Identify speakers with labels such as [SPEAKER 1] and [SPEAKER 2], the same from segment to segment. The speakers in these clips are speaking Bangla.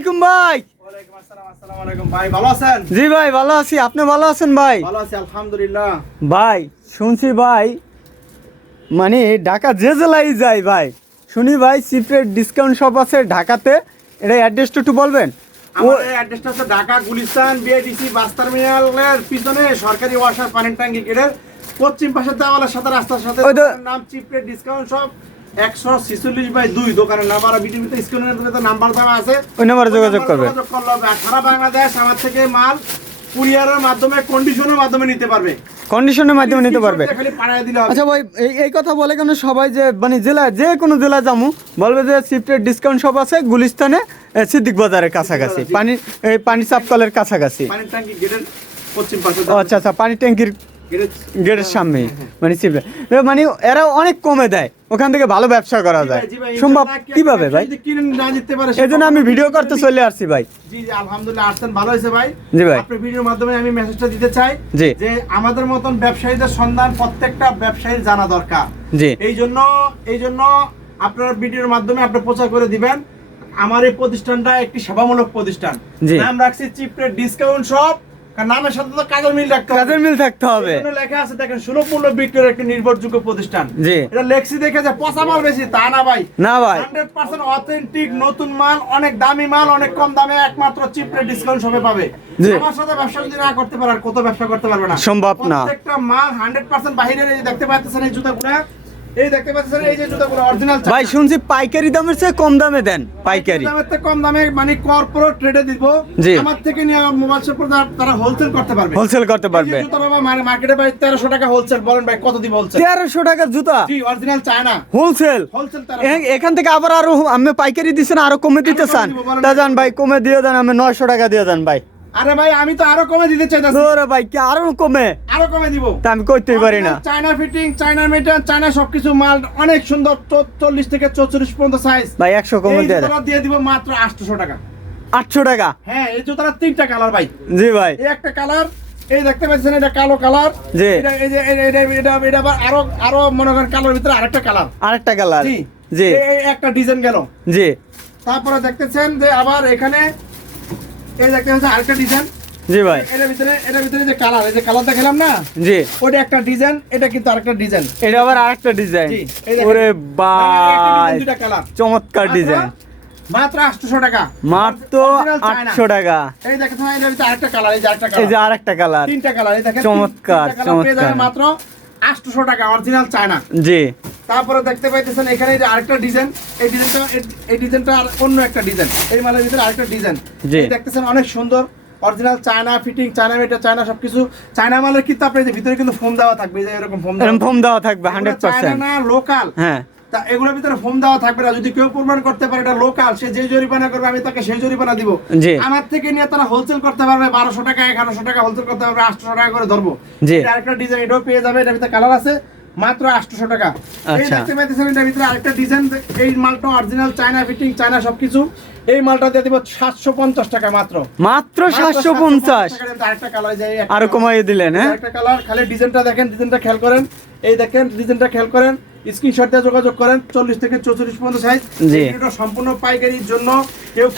[SPEAKER 1] আলাইকুম ভাই। জি ভাই ভালো আছি। আপনি ভালো আছেন ভাই?
[SPEAKER 2] ভালো আছি আলহামদুলিল্লাহ।
[SPEAKER 1] ভাই শুনছি ভাই মানে ঢাকা যে জেলায় যাই ভাই শুনি ভাই সিপ্রেট ডিসকাউন্ট শপ আছে ঢাকাতে। এটা অ্যাড্রেসটা একটু বলবেন?
[SPEAKER 2] আমাদের অ্যাড্রেসটা হচ্ছে ঢাকা গুলিস্তান বিআইডিসি বাস টার্মিনালের পিছনে সরকারি ওয়াসার পানির ট্যাঙ্কি গেটের পশ্চিম পাশে দেওয়ালের সাথে রাস্তার সাথে নাম চিপরেট ডিসকাউন্ট শপ একশো ছিচল্লিশ বাই দুই দোকানের নাম্বার বিটিভিতে স্ক্রিনের নাম্বার দেওয়া আছে।
[SPEAKER 1] ওই নাম্বারে যোগাযোগ করবে।
[SPEAKER 2] যোগাযোগ করলে হবে। সারা বাংলাদেশ আমার থেকে মাল কুরিয়ারের মাধ্যমে কন্ডিশনের মাধ্যমে নিতে পারবে।
[SPEAKER 1] কন্ডিশনের মাধ্যমে নিতে পারবে। আচ্ছা ভাই এই কথা বলে কেন সবাই যে মানে যে কোনো জেলায় যাব বলবে যে সিপ্রেট ডিসকাউন্ট শপ আছে গুলিস্তানে সিদ্দিক বাজারের কাছাকাছি। পানি পানি চাপকলের কাছাকাছি। আচ্ছা আচ্ছা পানি ট্যাঙ্কির
[SPEAKER 2] গেটের
[SPEAKER 1] সামনে। মানে সিপ্রেট মানে এরা অনেক কমে দেয় ওখান থেকে ভালো ব্যবসা করা যায়। সম্ভব কীভাবে ভাই? এই জন্য আমি ভিডিও করতে চলে আসছি ভাই।
[SPEAKER 2] জি জি আলহামদুলিল্লাহ আসছেন ভালো হয়েছে ভাই।
[SPEAKER 1] জি ভাই।
[SPEAKER 2] আপনার ভিডিওর মাধ্যমে আমি মেসেজটা দিতে চাই যে আমাদের মতন ব্যবসায়ীদের সন্ধান প্রত্যেকটা ব্যবসায়ীর জানা দরকার।
[SPEAKER 1] জি।
[SPEAKER 2] এই জন্য এই জন্য আপনার ভিডিওর মাধ্যমে আপনি প্রচার করে দিবেন। আমার এই প্রতিষ্ঠানটা একটি সেবামূলক প্রতিষ্ঠান। নাম রাখছি চিপরেট ডিসকাউন্ট শপ। নামের সাথে তো কাজের মিল রাখতে
[SPEAKER 1] কাজের মিল থাকতে হবে।
[SPEAKER 2] লেখা আছে দেখেন সুলভ মূল্য বিক্রির একটি নির্ভরযোগ্য প্রতিষ্ঠান।
[SPEAKER 1] জি।
[SPEAKER 2] এটা লেখছি দেখে যে পচা মাল বেশি তা না ভাই।
[SPEAKER 1] না ভাই।
[SPEAKER 2] হান্ড্রেড পার্সেন্ট অথেন্টিক নতুন মাল অনেক দামি মাল অনেক কম দামে একমাত্র চিপ রেট ডিসকাউন্ট সবে পাবে। আমার সাথে ব্যবসা যদি না করতে পারে আর কত ব্যবসা করতে পারবে না?
[SPEAKER 1] সম্ভব না।
[SPEAKER 2] প্রত্যেকটা মাল হান্ড্রেড পার্সেন্ট যে দেখতে পাচ্ছেন এই জুতাগুলো। এই দেখতে পাচ্ছেন এই যে জুতাগুলো অরিজিনাল
[SPEAKER 1] ভাই শুনছি পাইকারি দামের চেয়ে কম দামে দেন পাইকারি
[SPEAKER 2] দামের থেকে কম দামে মানে কর্পোরেট ট্রেডে দিব। আমার থেকে নিয়ে মোবাইল শপ তারা হোলসেল করতে পারবে।
[SPEAKER 1] হোলসেল করতে পারবে।
[SPEAKER 2] জুতা বাবা মার্কেটে ভাই তেরোশো টাকা হোলসেল বলেন ভাই কত দিব হোলসেল
[SPEAKER 1] তেরোশো টাকার জুতা?
[SPEAKER 2] জি অরিজিনাল চায়না।
[SPEAKER 1] হোলসেল
[SPEAKER 2] হোলসেল
[SPEAKER 1] এখান থেকে আবার আরও আমি পাইকারি দিচ্ছেন আরও কমে দিতে চান। তা যান ভাই কমে দিয়ে দেন আমি নয়শো টাকা দিয়ে দেন ভাই।
[SPEAKER 2] আরে ভাই আমি তো আরও কমে দিতে চাইতাছি।
[SPEAKER 1] ওরে ভাই কি আরও কমে?
[SPEAKER 2] আরও কমে দিব।
[SPEAKER 1] তা আমি কইতেই পারি না।
[SPEAKER 2] চায়না ফিটিং চায়না মেটার চায়না সবকিছু মাল অনেক সুন্দর চল্লিশ থেকে চৌচল্লিশ পর্যন্ত সাইজ
[SPEAKER 1] ভাই একশো কমে দিয়ে দেন
[SPEAKER 2] দিয়ে দিব মাত্র আটশো টাকা।
[SPEAKER 1] আটশো টাকা?
[SPEAKER 2] হ্যাঁ এই জুতার তিনটা কালার ভাই।
[SPEAKER 1] জি ভাই।
[SPEAKER 2] এই একটা কালার এই দেখতে পাচ্ছেন এটা কালো কালার
[SPEAKER 1] জি।
[SPEAKER 2] এটা এই যে এটা এটা এটা আরও আরও মনে করেন কালার ভিতরে আরেকটা কালার
[SPEAKER 1] আরেকটা কালার
[SPEAKER 2] জি।
[SPEAKER 1] জি।
[SPEAKER 2] একটা ডিজাইন গেল।
[SPEAKER 1] জি।
[SPEAKER 2] তারপরে দেখতেছেন যে আবার এখানে এই দেখতে পাচ্ছেন আরেকটা ডিজাইন
[SPEAKER 1] জি ভাই।
[SPEAKER 2] এটার ভিতরে এটার ভিতরে যে কালার এই যে কালার দেখালাম না?
[SPEAKER 1] জি।
[SPEAKER 2] ওটা একটা ডিজাইন এটা কিন্তু আরেকটা ডিজাইন
[SPEAKER 1] এটা আবার আরেকটা ডিজাইন। ওরে ভাই
[SPEAKER 2] দুটা কালার
[SPEAKER 1] চমৎকার ডিজাইন
[SPEAKER 2] মাত্র আটশো টাকা।
[SPEAKER 1] মাত্র
[SPEAKER 2] Original China।
[SPEAKER 1] আটশো টাকা।
[SPEAKER 2] এই দেখেন এটার ভিতরে আরেকটা কালার এই যে আরেকটা
[SPEAKER 1] এই যে আরেকটা কালার
[SPEAKER 2] তিনটা কালার এই দেখেন
[SPEAKER 1] চমৎকার, চমৎকার।
[SPEAKER 2] মাত্র আটশো টাকা অরিজিনাল চায়না।
[SPEAKER 1] জি।
[SPEAKER 2] তারপরে দেখতে পাইতেছেন এখানে আরেকটা ডিজাইন। এই ডিজাইনটা এই ডিজাইনটা আর অন্য একটা ডিজাইন। এই মালের ভিতরে আরেকটা ডিজাইন। দেখতেছেন অনেক সুন্দর। অরিজিনাল চায়না ফিটিং চায়না মেটা চায়না সবকিছু। চায়না মালের কিন্তু আপনার ভিতরে কিন্তু ফোম দেওয়া থাকবে যে এরকম ফোম
[SPEAKER 1] ফোম দেওয়া থাকবে হান্ড্রেড পার্সেন্ট
[SPEAKER 2] না লোকাল
[SPEAKER 1] হ্যাঁ।
[SPEAKER 2] তা এগুলোর ভিতরে ফোন দেওয়া থাকবে না। যদি কেউ প্রমাণ করতে পারে এটা লোকাল সে যে জরিমানা করবে আমি তাকে সেই জরিমানা দিব। আমার থেকে নিয়ে তারা হোলসেল করতে পারবে বারোশো টাকা এগারোশো টাকা হোলসেল করতে পারবে আটশো টাকা করে ধরবো। আরেকটা ডিজাইন এটাও পেয়ে যাবে এটার ভিতরে কালার আছে। মাত্র আটশো টাকা। এই
[SPEAKER 1] আচ্ছা।
[SPEAKER 2] দেখতে পাইতেছেন এটার ভিতরে আরেকটা ডিজাইন এই মালটা অরিজিনাল চায়না ফিটিং চায়না সবকিছু। এই মালটা দিয়ে দিব সাতশো পঞ্চাশ টাকা মাত্র।
[SPEAKER 1] মাত্র সাতশো পঞ্চাশ
[SPEAKER 2] টাকার ভিতরে আরেকটা কালার এই যে এই
[SPEAKER 1] আরও
[SPEAKER 2] colour।
[SPEAKER 1] দিলেন হ্যাঁ?
[SPEAKER 2] একটা কালার খালি ডিজাইনটা দেখেন ডিজাইনটা খেয়াল করেন। এই দেখেন ডিজাইনটা খেয়াল করেন। স্ক্রিনশট দিয়ে যোগাযোগ করেন চল্লিশ থেকে চৌচল্লিশ পর্যন্ত সাইজ। সম্পূর্ণ পাইকারির জন্য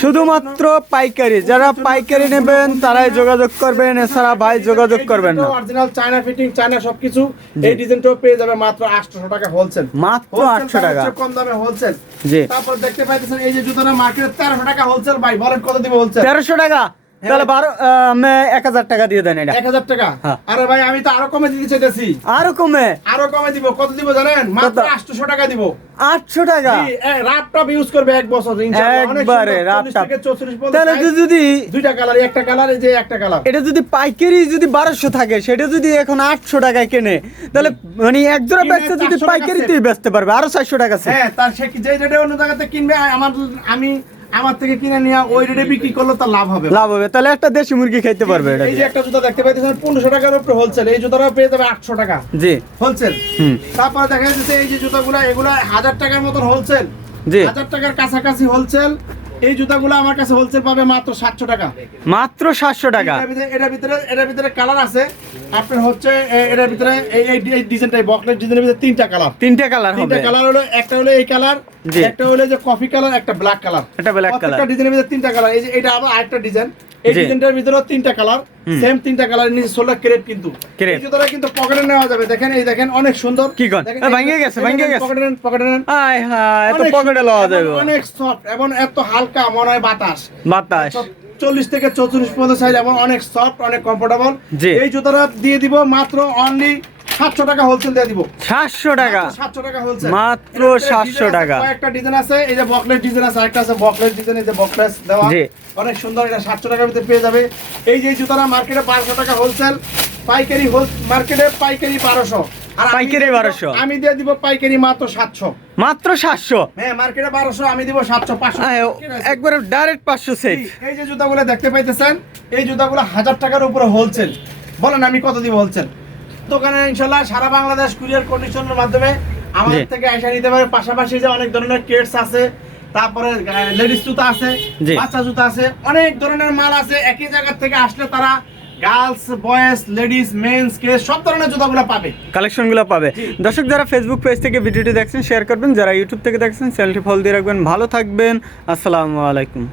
[SPEAKER 1] শুধুমাত্র পাইকারি যারা পাইকারি নেবেন তারাই যোগাযোগ করবেন এছাড়া ভাই যোগাযোগ করবেন না।
[SPEAKER 2] অরিজিনাল চায়না ফিটিং চায়না সবকিছু এই ডিজাইনটাও পেয়ে যাবে মাত্র 800 টাকা হোলসেল
[SPEAKER 1] মাত্র 800 টাকা।
[SPEAKER 2] কম দামে হোলসেল
[SPEAKER 1] জি।
[SPEAKER 2] তারপর দেখতে পাইতেছেন এই যে জুতোটা মার্কেটে 1300 টাকা হোলসেল ভাই বলেন কত দিব হোলসেল
[SPEAKER 1] তেরোশো টাকা। তাহলে বারো এক হাজার টাকা দিয়ে দেন এটা।
[SPEAKER 2] 1000 টাকা?
[SPEAKER 1] হ্যাঁ।
[SPEAKER 2] আরে ভাই আমি তো আরও কমে দিতে চাইতেছি।
[SPEAKER 1] আরও কমে?
[SPEAKER 2] আরও কমে দিব। কত দিব জানেন? মাত্র? 800 টাকা দিব।
[SPEAKER 1] আটশো টাকা?
[SPEAKER 2] রাপটপ ইউজ করবে এক বছর
[SPEAKER 1] একবারে রাপটপ।
[SPEAKER 2] থেকে 34 পর্যন্ত
[SPEAKER 1] তাহলে যদি
[SPEAKER 2] দুইটা কালার একটা কালার এই যে একটা কালার
[SPEAKER 1] এটা যদি পাইকারি যদি বারোশো থাকে সেটা যদি এখন আটশো টাকায় কেনে তাহলে মানে এক জোড়া ব্যবসা যদি
[SPEAKER 2] 400 টাকা
[SPEAKER 1] পাইকারিতেই বেচতে পারবে আরও চারশো টাকা
[SPEAKER 2] হ্যাঁ তার সে যে রেটে অন্য জায়গাতে কিনবে আমার আমি আমার থেকে কিনে নিয়ে ওই রেটে বিক্রি করলে তার লাভ হবে।
[SPEAKER 1] লাভ হবে। তাহলে একটা দেশি মুরগি খাইতে পারবে এটা
[SPEAKER 2] এই যে একটা জুতা দেখতে পাইতেছেন পনেরোশো টাকার উপরে হোলসেল এই জুতাটা পেয়ে যাবে আটশো টাকা।
[SPEAKER 1] জি।
[SPEAKER 2] হোলসেল
[SPEAKER 1] হুম।
[SPEAKER 2] তারপরে দেখা যাচ্ছে এই যে জুতাগুলো এগুলা হাজার টাকার মতন হোলসেল
[SPEAKER 1] জি।
[SPEAKER 2] হাজার টাকার কাছাকাছি হোলসেল এই জুতাগুলো আমার কাছে হোলসেল পাবে মাত্র সাতশো টাকা।
[SPEAKER 1] মাত্র সাতশো টাকা।
[SPEAKER 2] এটার ভিতরে এটার ভিতরে কালার আছে। আপনার হচ্ছে এটার ভিতরে এই এই ডিজাইনটাই বকলেট ডিজাইনের ভিতরে তিনটা কালার
[SPEAKER 1] তিনটা কালার হবে।
[SPEAKER 2] তিনটা কালার হলো একটা হলো এই কালার। একটা হলো যে কফি কালার একটা ব্ল্যাক কালার
[SPEAKER 1] একটা কালার
[SPEAKER 2] প্রত্যেকটা। ডিজাইনের ভিতরে তিনটা কালার এই যে এটা আবার আরেকটা ডিজাইন এই। ডিজাইনটার ভিতরে তিনটা কালার সেম তিনটা কালার নিচে সোলার ক্রেপ কিন্তু। কিন্তু পকেটে নেওয়া যাবে। দেখেন এই দেখেন অনেক সুন্দর।
[SPEAKER 1] কি কন? ভাঙে গেছে,
[SPEAKER 2] ভাঙে
[SPEAKER 1] গেছে।
[SPEAKER 2] পকেটে নেন পকেটে নেন।
[SPEAKER 1] আয় হায় এত পকেটে লওয়া যাবে।
[SPEAKER 2] অনেক সফট এবং এত হালকা মনে হয় বাতাস।
[SPEAKER 1] বাতাস।
[SPEAKER 2] চল্লিশ থেকে চৌচল্লিশ পর্যন্ত সাইজ এবং অনেক সফট অনেক কমফোর্টেবল এই জুতোটা দিয়ে দিব মাত্র অনলি সাতশো টাকা হোলসেল দিয়ে দিব।
[SPEAKER 1] সাতশো টাকা?
[SPEAKER 2] সাতশো টাকা হোলসেল
[SPEAKER 1] মাত্র 700 টাকা।
[SPEAKER 2] একটা ডিজাইন আছে এই যে বকলেট ডিজাইন আছে আরেকটা আছে বকলেট ডিজাইন এই যে বকলেস দেওয়া। অনেক সুন্দর এটা সাতশো টাকার ভিতরে পেয়ে যাবে। এই যে জুতাটা মার্কেটে বারোশো টাকা হোলসেল পাইকারি হোল মার্কেটে পাইকারি বারোশো। আর আমি
[SPEAKER 1] পাইকারি 1200
[SPEAKER 2] আমি দিয়ে দিব পাইকারি মাত্র সাতশো।
[SPEAKER 1] মাত্র সাতশো?
[SPEAKER 2] হ্যাঁ মার্কেটে বারোশো আমি দিব সাতশো পাঁচশো।
[SPEAKER 1] একবারে ডাইরেক্ট পাঁচশো সেট
[SPEAKER 2] এই যে জুতাগুলো দেখতে পাইতেছেন এই জুতাগুলো হাজার টাকার উপরে হোলসেল বলেন আমি কত দিব হোলসেল দোকানে ইনশাল্লাহ সারা বাংলাদেশ কুরিয়ার কন্ডিশনের মাধ্যমে আমাদের থেকে এসে নিতে পারে। পাশাপাশি যে অনেক ধরনের কেটস আছে তারপরে লেডিস জুতা আছে বাচ্চা জুতা আছে অনেক ধরনের মাল আছে। একই জায়গা থেকে আসলে তারা গার্লস বয়েজ লেডিস মেন্স কেস সব ধরনের জুতাগুলো পাবে।
[SPEAKER 1] কালেকশনগুলো পাবে। দর্শক যারা ফেসবুক পেজ থেকে ভিডিওটি দেখছেন শেয়ার করবেন। যারা ইউটিউব থেকে দেখছেন চ্যানেলটি ফলো দিয়ে রাখবেন। ভালো থাকবেন। আসসালামু আলাইকুম।